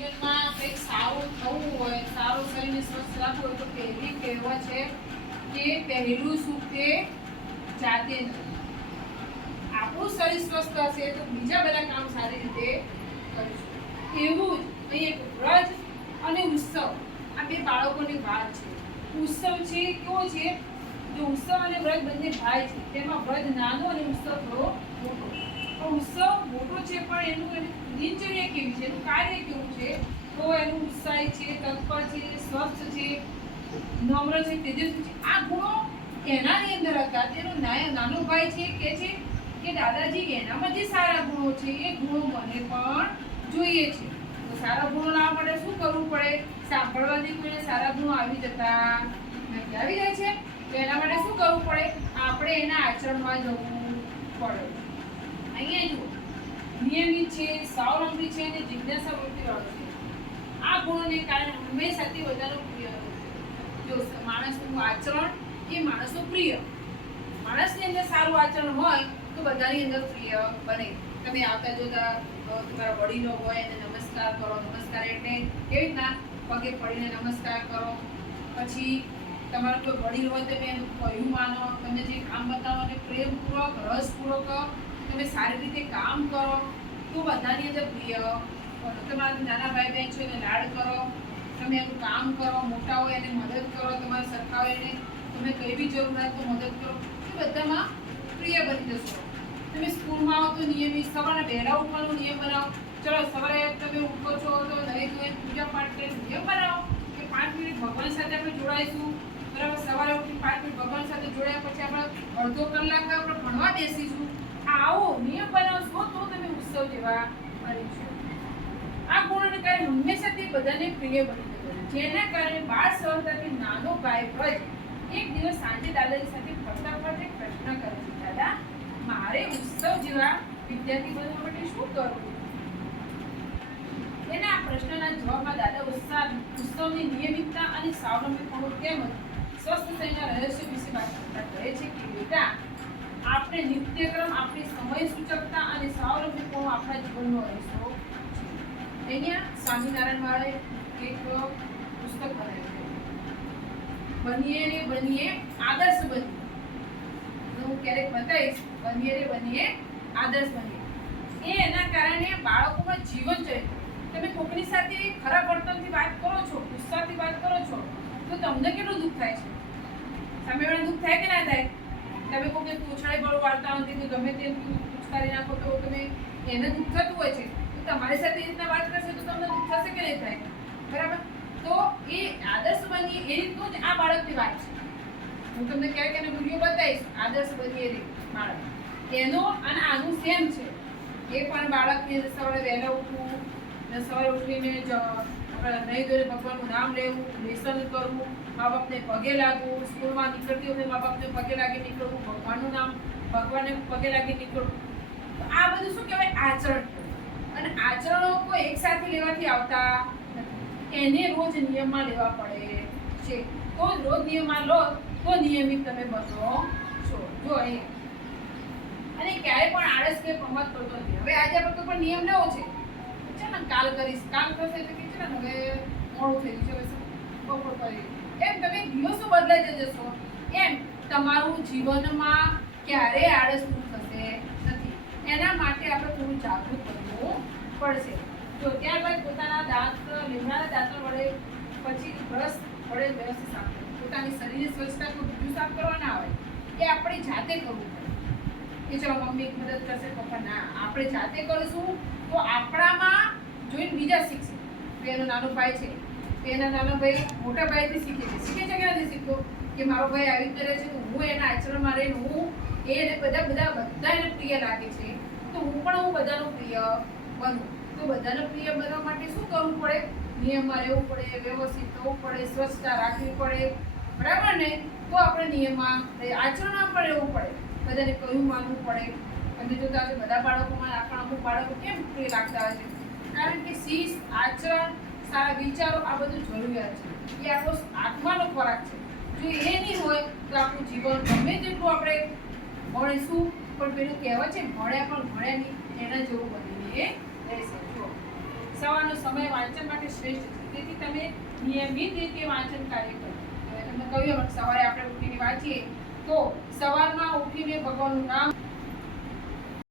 જીવનમાં કંઈક સારું થવું હોય, સારું શરીરને સ્વસ્થ રાખવું હોય તો પહેલી કહેવત છે કે પહેલું સુખ તે જાતે નથી. આપણું શરીર સ્વસ્થ હશે તો બીજા બધા કામ સારી રીતે કરીશું. એવું જ અહીં એક વ્રજ અને ઉત્સવ, આ બે બાળકોની વાત છે. ઉત્સવ છે કેવો છે, જો ઉત્સવ અને વ્રજ બંને ભાઈ છે, તેમાં વ્રજ નાનો અને ઉત્સવ થોડો મોટો. પણ ઉત્સવ મોટો છે પણ એની દિનચર્યા કેવી છે, એનું કાર્ય કેવું છે, તો એનું ઉત્સાહી છે, તત્પર છે, સ્વસ્થ છે, નમ્ર છે, તેજસ્વી છે. આ ગુણો એનાની અંદર હતા. તેનો નાનો ભાઈ છે કે છે કે દાદાજી એનામાં જે સારા ગુણો છે એ ગુણો મને પણ જોઈએ છે. તો સારા ગુણો લાવવા માટે શું કરવું પડે? સાંભળવાથી કોઈને સારા ગુણો આવી જતા નથી. આવી જાય છે તો એના માટે શું કરવું પડે? આપણે એના આચરણમાં જવું પડે. અહીંયા જુઓ, નિયમિત છે, સ્વાવલંબી છે અને જિજ્ઞાસા વૃત્તિવાળો છે. આ ગુણોને કારણે હંમેશાથી બધાનો પ્રિય છે. જો માણસનું આચરણ એ માણસનું પ્રિય, માણસની અંદર સારું આચરણ હોય તો બધાની અંદર પ્રિય બને. તમે આવતા જોતા તમારા વડીલો હોય એને નમસ્કાર કરો. નમસ્કાર એટલે કેવી રીતના? પગે પડીને નમસ્કાર કરો. પછી તમારો કોઈ વડીલ હોય તમે એનું કહ્યું માનો. તમે જે કામ બતાવો અને પ્રેમપૂર્વક, રસપૂર્વક તમે સારી રીતે કામ કરો તો બધાની અંદર પ્રિય. તમારા નાના ભાઈ બહેન છે એને લાડ કરો. તમે એનું કામ કરો. મોટા હોય એને મદદ કરો. તમારા સરખા હોય એને તમે કઈ બી જરૂર હોય તો મદદ કરો. એ બધામાં પ્રિય બની જશો. તમે સ્કૂલમાં આવો તો નિયમિત સવારે વહેલા ઉઠવાનો નિયમ બનાવો. ચલો સવારે તમે ઉઠો છો તો દરેક પૂજા પાઠ કરીને નિયમ બનાવો કે 5 મિનિટ ભગવાન સાથે આપણે જોડાઈશું. બરાબર? સવારે ઉઠી 5 મિનિટ ભગવાન સાથે જોડાયા પછી આપણે અડધો કલાક આપણે ભણવા બેસીશું. આવો નિયમ બનાવશો તો તમે ઉત્સવ જેવા બનીશું. આ ગુણોને કારણે હંમેશાથી બધાને પ્રિય બની જશે. જેના કારણે બાળ સરળતાથી નાનો ભાઈ વ્રજ એક દિવસ સાંજે દાદાજી સાથે ફરતા ફરતા એક પ્રશ્ન કરે છે, દાદા મારે ઉત્સવ જેવા વિદ્યાર્થી બનવા માટે શું કરવું? એના આ પ્રશ્નના જવાબમાં દાદા ઉત્સવની નિયમિતતા અને સ્વાવલંબીપણું તેમજ સ્વસ્થ શરીરના રહસ્ય વિશે વાત કરતા કહે છે કે બેટા, આપણે નિત્યક્રમ, આપણી સમય સૂચકતા અને સ્વાવલંબીપણું આપણા જીવનનો હિસ્સો છે. અહીંયા સ્વામિનારાયણ વાળાએ એક પુસ્તક બનાવ્યું છે, બનીએ રે બનીએ આદર્શ બનીએ. હું ક્યારેક બતાવીશ, બનીએ રે બનીએ આદર્શ બનીએ. એના કારણે બાળકોમાં જીવન ચરિત્ર, તમે કોઈની સાથે ખરાબ વર્તનથી વાત કરો છો, ગુસ્સાથી વાત કરો છો તો તમને કેટલું દુઃખ થાય છે? સામેવાળાને દુઃખ થાય કે ના થાય? તમે કોઈને પૂછાડી બળો વાળતા નથી તો ગમે તે પૂછકારી નાખો તો તમે એને દુઃખ થતું હોય છે, તો તમારી સાથે એ રીતના વાત કરશે તો તમને દુઃખ થશે કે નહીં થાય? બરાબર? તો એ આદર્શ બનીએ એ રીતનું જ આ બાળકની વાત છે. હું તમને ક્યારેક એનો વિડીયો બતાવીશ, આદર્શ બનીએ રે બાળક, એનો અને આનું સેમ છે. એ પણ બાળકની સવારે વહેલા ઉઠવું, સવારે ઉઠીને જ આપણે નહીં ધોઈને ભગવાનનું નામ લેવું, લેસન કરવું, મા બાપને પગે લાગવું, સ્કૂલમાં નીકળતી વખતે મા બાપને પગે લાગી નીકળવું, ભગવાનનું નામ, ભગવાનને પગે લાગી નીકળવું. તો આ બધું શું કહેવાય? આચરણ. અને આચરણો કોઈ એક સાથે લેવાથી આવતા નથી, એને રોજ નિયમમાં લેવા પડે છે. તો રોજ નિયમમાં લો તો નિયમિત તમે બનો છો. જો અહીંયા અને ક્યારે પણ આળસ કે પ્રમાદ કરતો નથી. હવે આજે આપણે કોઈ પણ નિયમ લેવો છે, ચાલ ને કાલ કરીશ, કાલ થશે એટલે કે ચાલ હવે મોડું થઈ ગયું છે, બપોર કરી, એમ તમે દિવસો બદલાઈ જશો. એમ તમારું જીવનમાં ક્યારેય આળસ દૂર થશે નથી. એના માટે આપણે થોડું જાગૃત બનવું પડશે. તો ત્યારબાદ પોતાના દાંત, લીમડાના દાંતણ વડે પછી બ્રશ વડે વ્યવસ્થિત સાફ કરવું. પોતાની શરીરની સ્વચ્છતા કોઈ બીજું સાફ કરવા ના આવે, એ આપણે જાતે કરવું પડે. કે ચલો મમ્મી મદદ કરશે, પપ્પા ના, આપણે જાતે કરીશું તો આપણામાં જોઈને બીજા શીખશે. એનો નાનો ભાઈ છે, એના નાનો ભાઈ મોટા ભાઈથી શીખે છે. શીખે છે કે નથી શીખતો? કે મારો ભાઈ આવી કરે છે તો હું એના આચરણમાં રહીને હું એને બધા એને પ્રિય લાગે છે તો હું બધાનું પ્રિય બનું. તો બધાને પ્રિય બનવા માટે શું કરવું પડે? નિયમમાં રહેવું પડે, વ્યવસ્થિત થવું પડે, સ્વચ્છતા રાખવી પડે. બરાબર ને? તો આપણે નિયમમાં આચરણમાં પણ રહેવું પડે, બધાને કહ્યું માનવું પડે. તમે જોતા હશો બધા બાળકોમાં આપણા અમુક બાળકો કેમ પ્રિય લાગતા હોય છે? કારણ કે શિસ્ત, આચરણ, સારા વિચારો આ બધું જરૂરિયાત છે. એ આપણો આત્માનો ખોરાક છે. જો એ નહીં હોય તો આપણું જીવન ગમે તેટલું આપણે ભણીશું પણ પેલું કહેવાય છે ભણ્યા પણ ભણ્યા નહીં એના જેવું બનીને રહેશે. જો સવારનો સમય વાંચન માટે શ્રેષ્ઠ છે, તેથી તમે નિયમિત રીતે વાંચન કાર્ય કરો. હવે તમને કહ્યું સવારે આપણે ઉઠીને વાંચીએ તો સવારમાં ઉઠીને ભગવાનનું નામ